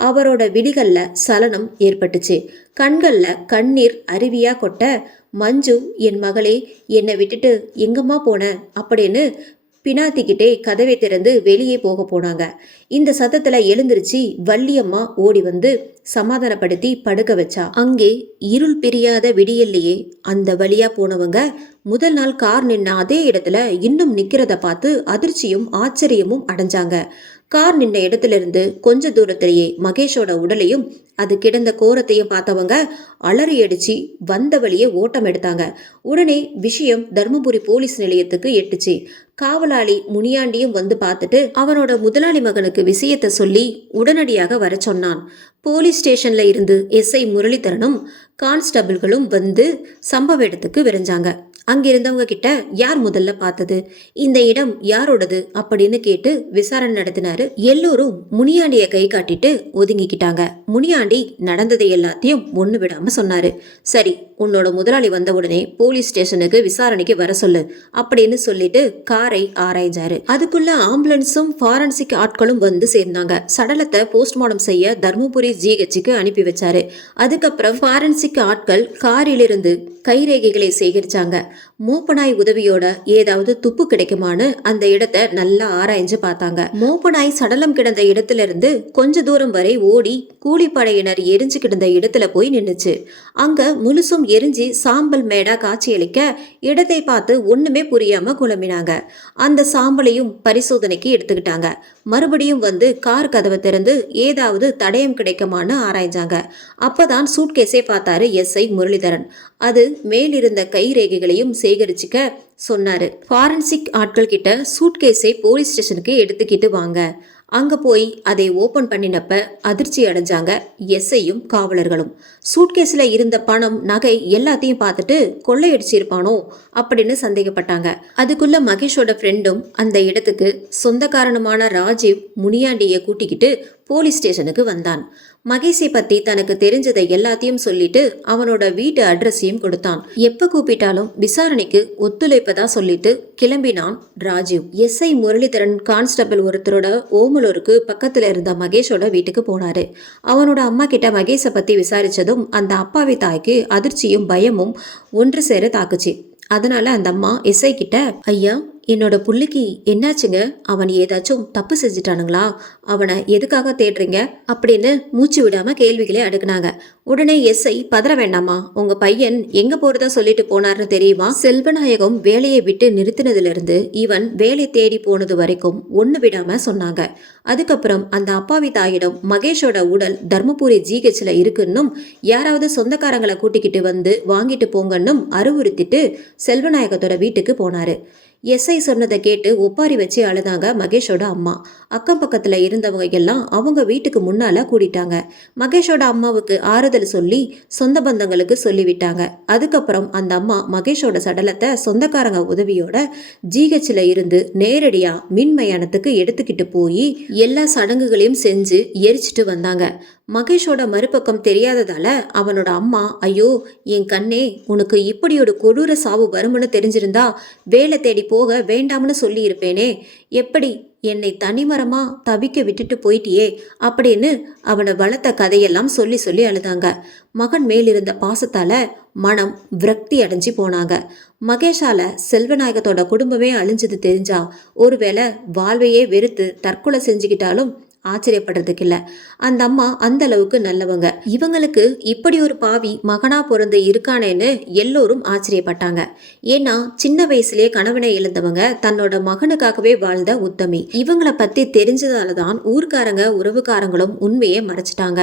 அவரோட விழிகள்ல சலனம் ஏற்பட்டுச்சு. கண்கள்ல கண்ணீர் அருவியா கொட்ட மஞ்சு, என் மகளே, என்னை விட்டுட்டு எங்கம்மா போன அப்படின்னு பினாத்திக்கிட்டே கதவை திறந்து வெளியே போக போனாங்க. இந்த சத்தத்துல எழுந்திருச்சு வள்ளியம்மா ஓடி வந்து சமாதானப்படுத்தி படுக்க வச்சா. அங்கே இருள் பிரியாத விடியல்லையே அந்த வழியா போனவங்க முதல் நாள் கார் நின்ன அதே இடத்துல இன்னும் நிக்கிறத பார்த்து அதிர்ச்சியும் ஆச்சரியமும் அடைஞ்சாங்க. கார் நின்ன இடத்துல இருந்து கொஞ்ச தூரத்திலேயே மகேஷோட உடலையும் அது கிடந்த கோரத்தையும் பார்த்தவங்க அலறி அடிச்சு வந்த வழியே ஓட்டம் எடுத்தாங்க. உடனே விஷயம் தர்மபுரி போலீஸ் நிலையத்துக்கு எட்டுச்சு. காவலாளி முனியாண்டியும் வந்து பார்த்துட்டு அவனோட முதலாளி மகனுக்கு விஷயத்தை சொல்லி உடனடியாக வர சொன்னான். போலீஸ் ஸ்டேஷன்ல இருந்து எஸ்ஐ முரளிதரனும் கான்ஸ்டபிள்களும் வந்து சம்பவ இடத்துக்கு விரைஞ்சாங்க. அங்கிருந்தவங்க கிட்ட யார் முதல்ல பார்த்தது, இந்த இடம் யாரோடது அப்படின்னு கேட்டு விசாரணை நடத்தினாரு. எல்லோரும் முனியாண்டிய கை காட்டிட்டு ஒதுங்கிக்கிட்டாங்க. முனியாண்டி நடந்ததை எல்லாத்தையும் ஒண்ணு விடாம சொன்னாரு. சரி, உன்னோட முதலாளி வந்த உடனே போலீஸ் ஸ்டேஷனுக்கு விசாரணைக்கு வர சொல்லு அப்படின்னு சொல்லிட்டு காரை ஆராய்ஞ்சாரு. அதுக்குள்ள ஆம்புலன்ஸும் ஃபாரன்சிக் ஆட்களும் வந்து சேர்ந்தாங்க. சடலத்தை போஸ்ட்மார்டம் செய்ய தர்மபுரி ஜிஹெச்சுக்கு அனுப்பி வச்சாரு. அதுக்கப்புறம் ஃபாரன்சிக் ஆட்கள் காரிலிருந்து கைரேகைகளை சேகரிச்சாங்க. மோப்பனாய் உதவியோட ஏதாவது துப்பு கிடைக்குமான்னு அந்த இடத்தை நல்லா ஆராய்ஞ்சு பார்த்தாங்க. மோப்பனாய் சடலம் கிடந்த இடத்துல இருந்து கொஞ்ச தூரம் வரை ஓடி கூலிப்படையினர் எரிஞ்சு கிடந்த இடத்துல போய் நின்னுச்சு. அங்க முழுசும் எரிஞ்சு சாம்பல் மேடா காட்சியளிக்க இடத்தை பார்த்து ஒண்ணுமே புரியாம குழம்பினாங்க. அந்த சாம்பலையும் பரிசோதனைக்கு எடுத்துக்கிட்டாங்க. மறுபடியும் வந்து கார் கதவை திறந்து ஏதாவது தடயம் கிடைக்குமான்னு ஆராய்ஞ்சாங்க. அப்பதான் சூட்கேஸை பார்த்தாரு எஸ்ஐ முரளிதரன். அது மேலிருந்த கை ரேகைகளையும் சேகரிச்சுக்க சொன்னாரு. ஃபாரன்சிக் ஆட்கள் கிட்ட சூட்கேஸை போலீஸ் ஸ்டேஷனுக்கு எடுத்துக்கிட்டு வாங்க. அங்க போய் அதை ஓபன் பண்ணினப்ப அதிர்ச்சி அடைஞ்சாங்க எஸ்ஐயும் காவலர்களும். சூட்கேஸ்ல இருந்த பணம் நகை எல்லாத்தையும் பார்த்துட்டு கொள்ளையடிச்சிருப்பானோ அப்படின்னு சந்தேகப்பட்டாங்க. அதுக்குள்ள மகேஷோட ஃப்ரெண்டும் அந்த இடத்துக்கு சொந்தக்காரனுமான ராஜீவ் முனியாண்டியை கூட்டிக்கிட்டு போலீஸ் ஸ்டேஷனுக்கு வந்தான். மகேஷை பத்தி தனக்கு தெரிஞ்சதை எல்லாத்தையும் சொல்லிட்டு அவனோட வீட்டு அட்ரஸையும் கொடுத்தான். எப்ப கூப்பிட்டாலும் விசாரணைக்கு ஒத்துழைப்பதா சொல்லிட்டு கிளம்பினான் ராஜீவ். எஸ்ஐ முரளிதரன் கான்ஸ்டபிள் ஒருத்தரோட ஓமலூருக்கு பக்கத்துல இருந்த மகேஷோட வீட்டுக்கு போனாரு. அவனோட அம்மா கிட்ட மகேஷை பத்தி விசாரிச்சதும் அந்த அப்பாவி தாய்க்கு அதிர்ச்சியும் பயமும் ஒன்று சேர தாக்குச்சு. அதனால அந்த அம்மா எஸ்ஐ கிட்ட, ஐயா, என்னோட புள்ளைக்கு என்னாச்சுங்க? அவன் ஏதாச்சும் தப்பு செஞ்சுட்டானுங்களா? அவனை எதுக்காக தேடுறீங்க அப்படின்னு மூச்சு விடாம கேள்விகளே அடுக்குனாங்க. உடனே எஸ்ஐ, பதற வேண்டாமா, உங்க பையன் எங்க போறதா சொல்லிட்டு போனார்னு தெரியுமா? செல்வநாயகம் வேலையை விட்டு நிறுத்தினதுல இருந்து இவன் வேலை தேடி போனது வரைக்கும் ஒண்ணு விடாம சொன்னாங்க. அதுக்கப்புறம் அந்த அப்பாவி தாயிடம் மகேஷோட உடல் தர்மபுரி ஜிஹெச்ல இருக்குன்னும் யாராவது சொந்தக்காரங்களை கூட்டிக்கிட்டு வந்து வாங்கிட்டு போங்கன்னும் அறிவுறுத்திட்டு செல்வநாயகத்தோட வீட்டுக்கு போனாரு. எஸ்ஐ சொன்னதை கேட்டு ஒப்பாரி வச்சு அழுதாங்க மகேஷோட அம்மா. அக்கம் பக்கத்துல இருந்தவங்க எல்லாம் அவங்க வீட்டுக்கு முன்னால கூடிட்டாங்க. மகேஷோட அம்மாவுக்கு ஆறுதல் சொல்லி சொந்த பந்தங்களுக்கு சொல்லிவிட்டாங்க. அதுக்கப்புறம் அந்த அம்மா மகேஷோட சடலத்தை சொந்தக்காரங்க உதவியோட ஜிஹெச்ல இருந்து நேரடியா மின்மயானத்துக்கு எடுத்துக்கிட்டு போய் எல்லா சடங்குகளையும் செஞ்சு எரிச்சிட்டு வந்தாங்க. மகேஷோட மறுபக்கம் தெரியாததால அவனோட அம்மா, ஐயோ என் கண்ணே, உனக்கு இப்படி ஒரு கொடூர சாவு வரும்னு தெரிஞ்சிருந்தா வேலை தேடி போக வேண்டாம்னு சொல்லி இருப்பேனே, எப்படி என்னை தனிமரமா தவிக்க விட்டுட்டு போயிட்டியே அப்படின்னு அவனை வளர்த்த கதையெல்லாம் சொல்லி சொல்லி அழுதாங்க. மகன் மேலிருந்த பாசத்தால மனம் விரக்தி அடைஞ்சு போனாங்க. மகேஷால செல்வநாயகத்தோட குடும்பமே அழிஞ்சது தெரிஞ்சா ஒருவேளை வாழ்வையே வெறுத்து தற்கொலை செஞ்சுக்கிட்டாலும் ஆச்சரியப்படுறதுக்கு இல்ல. அந்த அம்மா அந்த அளவுக்கு நல்லவங்க. இவங்களுக்கு இப்படி ஒரு பாவி மகனா பிறந்து இருக்கானேன்னு எல்லோரும் ஆச்சரியப்பட்டாங்க. ஏன்னா சின்ன வயசுலயே கணவனை இழந்தவங்க, தன்னோட மகனுக்காகவே வாழ்ந்த உத்தமி. இவங்களை பத்தி தெரிஞ்சதாலதான் ஊர்க்காரங்க உறவுக்காரங்களும் உண்மையை மறைச்சிட்டாங்க.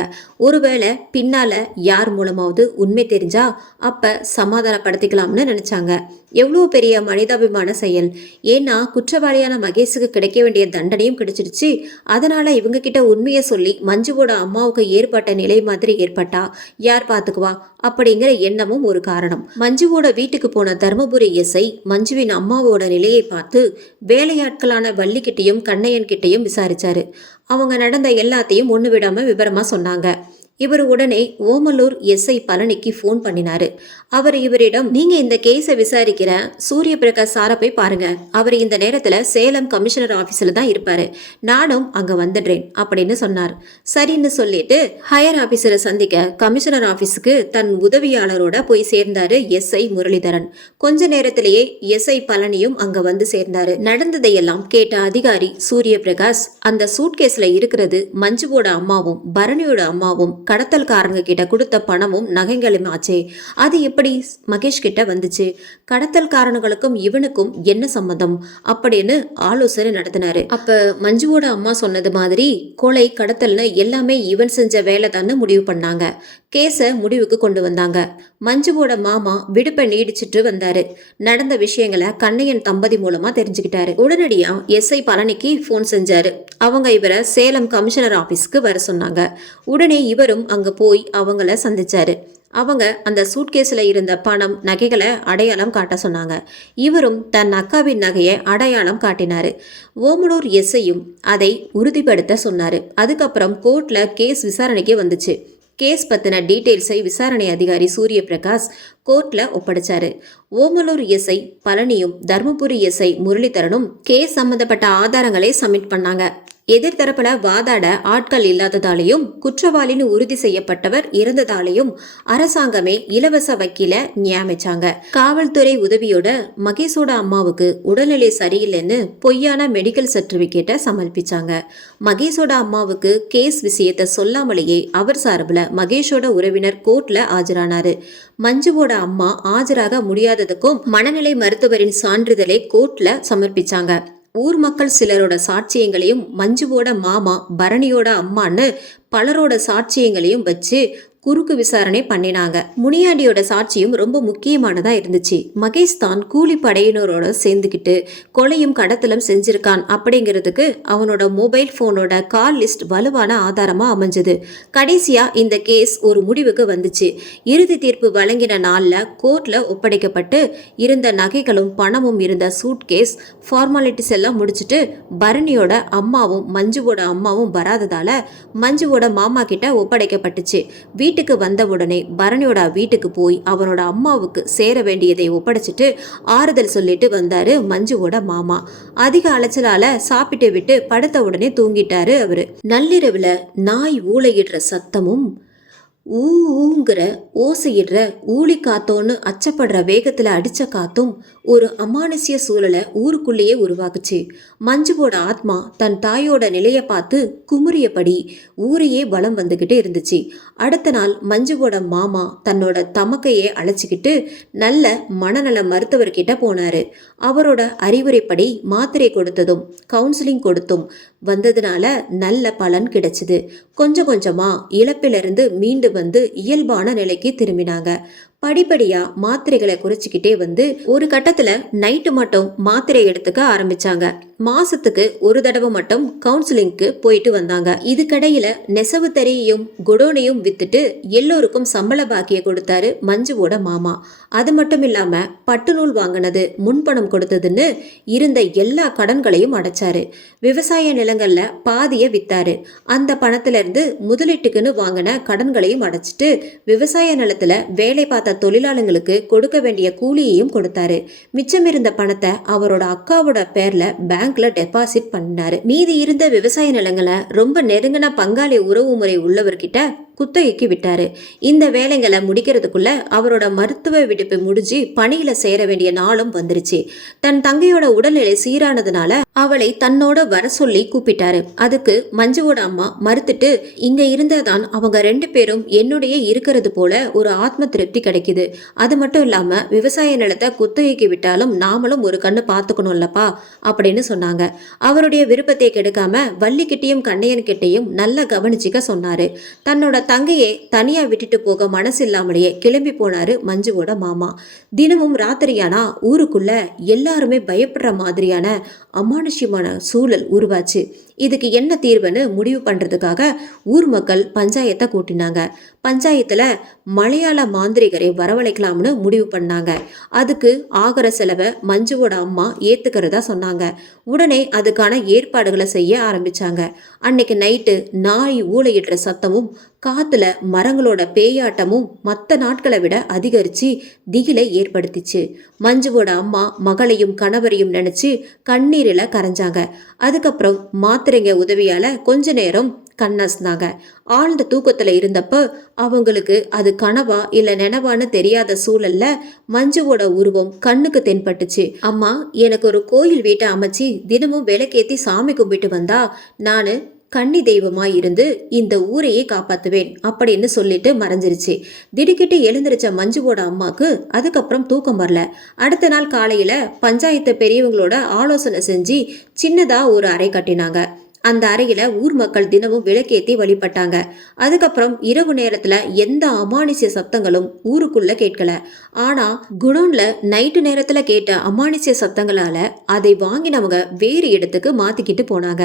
ஒருவேளை பின்னால யார் மூலமாவது உண்மை தெரிஞ்சா அப்ப சமாதானப்படுத்திக்கலாம்னு நினைச்சாங்க. எவ்வளோ பெரிய மனிதாபிமான செயல்! ஏன்னா குற்றவாளியான மகேஷுக்கு கிடைக்க வேண்டிய தண்டனையும் கிடைச்சிருச்சு. அதனால இவங்க கிட்ட உண்மையை சொல்லி மஞ்சுவோட அம்மாவுக்கு ஏற்பட்ட நிலை மாதிரி ஏற்பட்டா யார் பார்த்துக்குவா அப்படிங்கிற எண்ணமும் ஒரு காரணம். மஞ்சுவோட வீட்டுக்கு போன தர்மபுரி எஸ்ஐ மஞ்சுவின் அம்மாவோட நிலையை பார்த்து வேலையாட்களான வள்ளிக்கிட்டையும் கண்ணையன் கிட்டையும் விசாரிச்சாரு. அவங்க நடந்த எல்லாத்தையும் ஒண்ணு விடாம விவரமா சொன்னாங்க. இவர் உடனே ஓமலூர் எஸ்ஐ பழனிக்கு ஃபோன் பண்ணினாரு. அவர் இவரிடம், நீங்க இந்த கேஸை விசாரிக்கிற சூரிய பிரகாஷ் சாரை போய் பாருங்க, அவர் இந்த நேரத்துல சேலம் கமிஷனர் ஆபீஸ்ல தான் இருப்பாரு, நானும் அங்க வந்துடுறேன் அப்படின்னு சொன்னார். சரின்னு சொல்லிட்டு ஹையர் ஆபீசரை சந்திக்க கமிஷனர் ஆபீஸுக்கு தன் உதவியாளரோட போய் சேர்ந்தாரு எஸ்ஐ முரளிதரன். கொஞ்ச நேரத்திலேயே எஸ்ஐ பழனியும் அங்க வந்து சேர்ந்தாரு. நடந்ததையெல்லாம் கேட்ட அதிகாரி சூரிய பிரகாஷ், அந்த சூட்கேஸ்ல இருக்கிறது மஞ்சுவோட அம்மாவும் பரணியோட அம்மாவும் கடத்தல்காரங்க கிட்ட கொடுத்த பணமும் நகைகளும் ஆச்சே, அது எப்படி மகேஷ் கிட்ட வந்துச்சு? கடத்தல்காரனுங்களுக்கும் இவனுக்கும் என்ன சம்மதம் அப்படின்னு ஆலோசனை நடத்தினாரு. அப்ப மஞ்சுவோட அம்மா சொன்னது மாதிரி கொலை கடத்தல்னு எல்லாமே இவன் செஞ்ச வேலை தான் முடிவு பண்ணாங்க. கேஸை முடிவுக்கு கொண்டு வந்தாங்க. மஞ்சுவோட மாமா விடுப்பை நீடிச்சிட்டு வந்தாரு. நடந்த விஷயங்களை கண்ணையன் தம்பதி மூலமா தெரிஞ்சுக்கிட்டாரு. உடனடியா எஸ்ஐ பழனிக்கு போன் செஞ்சாரு. அவங்க இவரை சேலம் கமிஷனர் ஆபீஸ்க்கு வர சொன்னாங்க. உடனே இவரும் அங்க போய் அவங்கள சந்திச்சாரு. அவங்க அந்த சூட்கேஸ்ல இருந்த பணம் நகைகளை அடையாளம் காட்ட சொன்னாங்க. இவரும் தன் அக்காவின் நகையை அடையாளம் காட்டினாரு. ஓமலூர் எஸ்ஐயும் அதை உறுதிப்படுத்த சொன்னாரு. அதுக்கப்புறம் கோர்ட்ல கேஸ் விசாரணைக்கு வந்துச்சு. கேஸ் பத்தின டீட்டெயில்ஸை விசாரணை அதிகாரி சூரிய பிரகாஷ் கோர்ட்ல ஒப்படைச்சாரு. ஓமலூர் எஸ்ஐ பழனியும் தர்மபுரி எஸ்ஐ முரளிதரனும் கேஸ் சம்பந்தப்பட்ட ஆதாரங்களை சப்மிட் பண்ணாங்க. எதிர்த்தரப்புல வாதாட ஆட்கள் இல்லாததாலையும் குற்றவாளின்னு உறுதி செய்யப்பட்டவர் இறந்ததாலையும் அரசாங்கமே இலவச வக்கீல நியமிச்சாங்க. காவல்துறை உதவியோட மகேஷோட அம்மாவுக்கு உடல்நிலை சரியில்லைன்னு பொய்யான மெடிக்கல் சர்டிபிகேட்டை சமர்ப்பிச்சாங்க. மகேஷோட அம்மாவுக்கு கேஸ் விஷயத்தை சொல்லாமலேயே அவர் சார்பில் மகேஷோட உறவினர் கோர்ட்ல ஆஜரானாரு. மஞ்சுவோட அம்மா ஆஜராக முடியாததுக்கும் மனநிலை மருத்துவரின் சான்றிதழை கோர்ட்ல சமர்ப்பிச்சாங்க. ஊர் மக்கள் சிலரோட சாட்சியங்களையும் மஞ்சுவோட மாமா பரணியோட அம்மான்னு பலரோட சாட்சியங்களையும் வச்சு குறுக்கு விசாரணை பண்ணினாங்க. முனியாண்டியோட சாட்சியும் ரொம்ப முக்கியமானதா இருந்துச்சு. மகேஷ் தான் கூலி படையினரோட சேர்ந்துக்கிட்டு கொலையும் கடத்தலும் செஞ்சிருக்கான் அப்படிங்கிறதுக்கு அவனோட மொபைல் போனோட கால் லிஸ்ட் வலுவான ஆதாரமா அமைஞ்சது. கடைசியா இந்த கேஸ் ஒரு முடிவுக்கு வந்துச்சு. இறுதி தீர்ப்பு வழங்கின நாள்ல கோர்ட்ல ஒப்படைக்கப்பட்டு இருந்த நகைகளும் பணமும் இருந்த சூட்கேஸ் ஃபார்மாலிட்டிஸ் எல்லாம் முடிச்சுட்டு பரணியோட அம்மாவும் மஞ்சுவோட அம்மாவும் வராததால மஞ்சுவோட மாமா கிட்ட ஒப்படைக்கப்பட்டுச்சு. வீட்டுக்கு வந்த உடனே பரணியோட வீட்டுக்கு போய் அவனோட அம்மாவுக்கு சேர வேண்டியதை ஒப்படைச்சிட்டு ஆறுதல் சொல்லிட்டு வந்தாரு மஞ்சுவோட மாமா. அதிக அலைச்சலால சாப்பிட்டு விட்டு படுத்த உடனே தூங்கிட்டாரு அவரு. நள்ளிரவுல நாய் ஊளையிடுற சத்தமும் ஊங்கிற ஓசையிடுற ஊழி காத்தோன்னு அச்சப்படுற வேகத்துல அடிச்ச காத்தும் ஒரு அமானுஷ்ய சூழலை ஊருக்குள்ளேயே உருவாக்குச்சு. மஞ்சுவோட ஆத்மா தன் தாயோட நிலைய பார்த்து குமுறியபடி ஊரையே வலம் வந்துகிட்டு இருந்துச்சு. அடுத்த நாள் மஞ்சுவோட மாமா தன்னோட தமக்கையே அழைச்சிக்கிட்டு நல்ல மனநல மருத்துவர்கிட்ட போனாரு. அவரோட அறிவுரைப்படி மாத்திரை கொடுத்ததும் கவுன்சிலிங் கொடுத்தும் வந்ததுனால நல்ல பலன் கிடைச்சது. கொஞ்சம் கொஞ்சமா இழப்பிலிருந்து மீண்டு வந்து இயல்பான நிலைக்கு திரும்பினாங்க. படிப்படியா மாத்திரைகளை குறைச்சிக்கிட்டே வந்து ஒரு கட்டத்துல நைட்டு மட்டும் மாத்திரை எடுத்துக்க ஆரம்பிச்சாங்க. மாசத்துக்கு ஒரு தடவை மட்டும் கவுன்சிலிங்க்கு போயிட்டு வந்தாங்க. இதுக்கடையில நெசவு தறியையும் குடோனையும் வித்துட்டு எல்லோருக்கும் சம்பள பாக்கிய கொடுத்தாரு மஞ்சுவோட மாமா. அது மட்டும் இல்லாம பட்டு நூல் வாங்கினது, முன்பணம் கொடுத்ததுன்னு இருந்த எல்லா கடன்களையும் அடைச்சாரு. விவசாய நிலங்கள்ல பாதிய வித்தாரு. அந்த பணத்துல இருந்து முதலீட்டுக்குன்னு வாங்கின கடன்களையும் அடைச்சிட்டு விவசாய நிலத்துல வேலை பார்த்த தொழிலாளங்களுக்கு கொடுக்க வேண்டிய கூலியையும் கொடுத்தாரு. மிச்சம் இருந்த பணத்தை அவரோட அக்காவோட பேர்ல பேங்க்ல டெபாசிட் பண்ணாரு. மீதி இருந்த விவசாய நிலங்களை ரொம்ப நெருங்கின பங்காளி உறவு முறை உள்ளவர்கிட்ட குத்தகைக்கு விட்டாரு. இந்த வேலைங்களை முடிக்கிறதுக்குள்ள அவரோட மருத்துவ விடுப்பு முடிஞ்சு பணியில சேர வேண்டிய நாளும் வந்துருச்சு. தன் தங்கையோட உடல்நிலை சீரானதுனால அவளை தன்னோட வர சொல்லி கூப்பிட்டாரு. அதுக்கு மஞ்சுவோட அம்மா மறுத்துட்டு, இங்க இருந்தாதான் அவங்க 2 பேரும் என்னுடைய இருக்கிறது போல ஒரு ஆத்ம திருப்தி கிடைக்குது. அது மட்டும் இல்லாம விவசாய நிலத்தை குத்தகைக்கு விட்டாலும் நாமளும் ஒரு கண்ணு பார்த்துக்கணும்லப்பா அப்படின்னு சொன்னாங்க. அவருடைய விருப்பத்தை கெடுக்காம வள்ளிக்கிட்டையும் கண்ணையன் கிட்டையும் நல்லா கவனிச்சுக்க சொன்னாரு. தன்னோட தங்கையை தனியா விட்டுட்டு போக மனசு இல்லாமலேயே கிளம்பி போனாரு மஞ்சுவோட மாமா. தினமும் ராத்திரியானா ஊருக்குள்ள எல்லாருமே பயப்படுற மாதிரியான அமானுஷ்யமான சூழல் உருவாச்சு. இதுக்கு என்ன தீர்வுன்னு முடிவு பண்றதுக்காக ஊர் மக்கள் பஞ்சாயத்தை கூட்டினாங்க. பஞ்சாயத்துல மலையாள மாந்திரிகரை வரவழைக்கலாம்னு முடிவு பண்ணாங்க. அதுக்கு ஆகிற செலவை மஞ்சுவோட அம்மா ஏத்துக்கிறதா சொன்னாங்க. உடனே அதுக்கான ஏற்பாடுகளை செய்ய ஆரம்பிச்சாங்க. அன்னைக்கு நைட்டு நாய் ஊளையிடுற சத்தமும் காத்துல மரங்களோட பேயாட்டமும் மற்ற நாட்களை விட அதிகரிச்சு திகிலை ஏற்படுத்திச்சு. மஞ்சுவோட அம்மா மகளையும் கணவரையும் நினைச்சு கண்ணீரில கரைஞ்சாங்க. அதுக்கப்புறம் மாத்திரைங்க உதவியால கொஞ்ச நேரம் கண்ணாசினாங்க. ஆழ்ந்த தூக்கத்துல இருந்தப்ப அவங்களுக்கு அது கனவா இல்ல நினைவான்னு தெரியாத சூழல்ல மஞ்சுவோட உருவம் கண்ணுக்கு தென்பட்டுச்சு. அம்மா, எனக்கு ஒரு கோயில் வீட்டை அமைச்சு தினமும் விளக்கேத்தி சாமி கும்பிட்டு வந்தா நானு கன்னி தெய்வமாய் இருந்து இந்த ஊரையே காப்பாத்துவேன் அப்படின்னு சொல்லிட்டு மறைஞ்சிருச்சு. திடுக்கிட்டு எழுந்திருச்ச மஞ்சுவோட அம்மாக்கு அதுக்கப்புறம் தூக்கம் வரல. அடுத்த நாள் காலையில பஞ்சாயத்து பெரியவங்களோட ஆலோசனை செஞ்சு சின்னதா ஒரு அறை கட்டினாங்க. அந்த அறையில ஊர் மக்கள் தினமும் விளக்கேத்தி வழிபட்டாங்க. அதுக்கப்புறம் இரவு நேரத்துல எந்த அமானுஷ்ய சத்தங்களும் ஊருக்குள்ள கேட்கல. ஆனா குடோன்ல நைட்டு நேரத்துல கேட்ட அமானுஷ்ய சத்தங்களால அதை வாங்கினவங்க வேறு இடத்துக்கு மாத்திக்கிட்டு போனாங்க.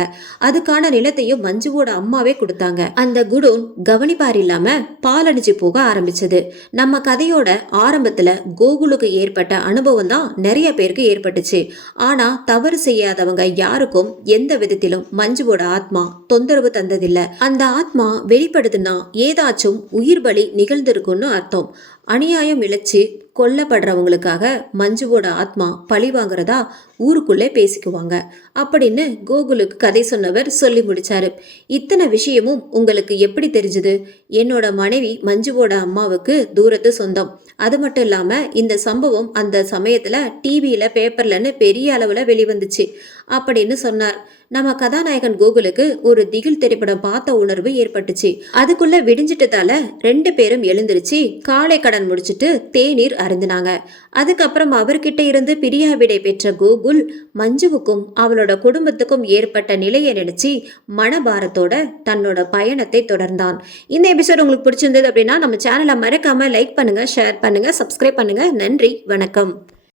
அதுக்கான நிலத்தையும் மஞ்சுவோட அம்மாவே கொடுத்தாங்க. அந்த குடோன் கவனிப்பார் இல்லாம பாலடிச்சு போக ஆரம்பிச்சது. நம்ம கதையோட ஆரம்பத்துல கோகுலுக்கு ஏற்பட்ட அனுபவம் தான் நிறைய பேருக்கு ஏற்பட்டுச்சு. ஆனா தவறு செய்யாதவங்க யாருக்கும் எந்த விதத்திலும் மஞ்சு ஆத்மா தொந்தரவு தந்ததில்லை. அந்த ஆத்மா வெளிப்படுதுன்னா ஏதாச்சும் உயிர் பலி நிகழ்ந்திருக்கும்னு அர்த்தம். அநியாயம் இழைச்சு கொல்லப்படுறவங்களுக்காக மஞ்சுவோட ஆத்மா பழி வாங்குறதா ஊருக்குள்ளே பேசிக்குவாங்க அப்படின்னு கோகுலுக்கு கதை சொன்னவர் சொல்லி முடிச்சாரு. இத்தனை விஷயமும் உங்களுக்கு எப்படி தெரிஞ்சுது? என்னோட மனைவி மஞ்சுவோட அம்மாவுக்கு தூரத்து சொந்தம். அது மட்டும் இல்லாம இந்த சம்பவம் அந்த சமயத்துல டிவியில பேப்பர்லன்னு பெரிய அளவுல வெளிவந்துச்சு அப்படின்னு சொன்னார். நம்ம கதாநாயகன் கோகுலுக்கு ஒரு திகில் திரைப்படம் பார்த்த உணர்வு ஏற்பட்டுச்சு. அதுக்குள்ள விடிஞ்சிட்டதால 2 பேரும் எழுந்திருச்சு காலை கடன் முடிச்சுட்டு தேநீர் அருந்தினாங்க. அதுக்கப்புறம் அவர்கிட்ட இருந்து பிரியாவிடை பெற்ற கோகுல் மஞ்சுவுக்கும் அவளோட குடும்பத்துக்கும் ஏற்பட்ட நிலையை நினைச்சு மனபாரத்தோட தன்னோட பயணத்தை தொடர்ந்தான். இந்த எபிசோட் உங்களுக்கு பிடிச்சிருந்தது அப்படின்னா நம்ம சேனலை மறக்காம லைக் பண்ணுங்க, ஷேர் பண்ணுங்க, சப்ஸ்கிரைப் பண்ணுங்க. நன்றி, வணக்கம்.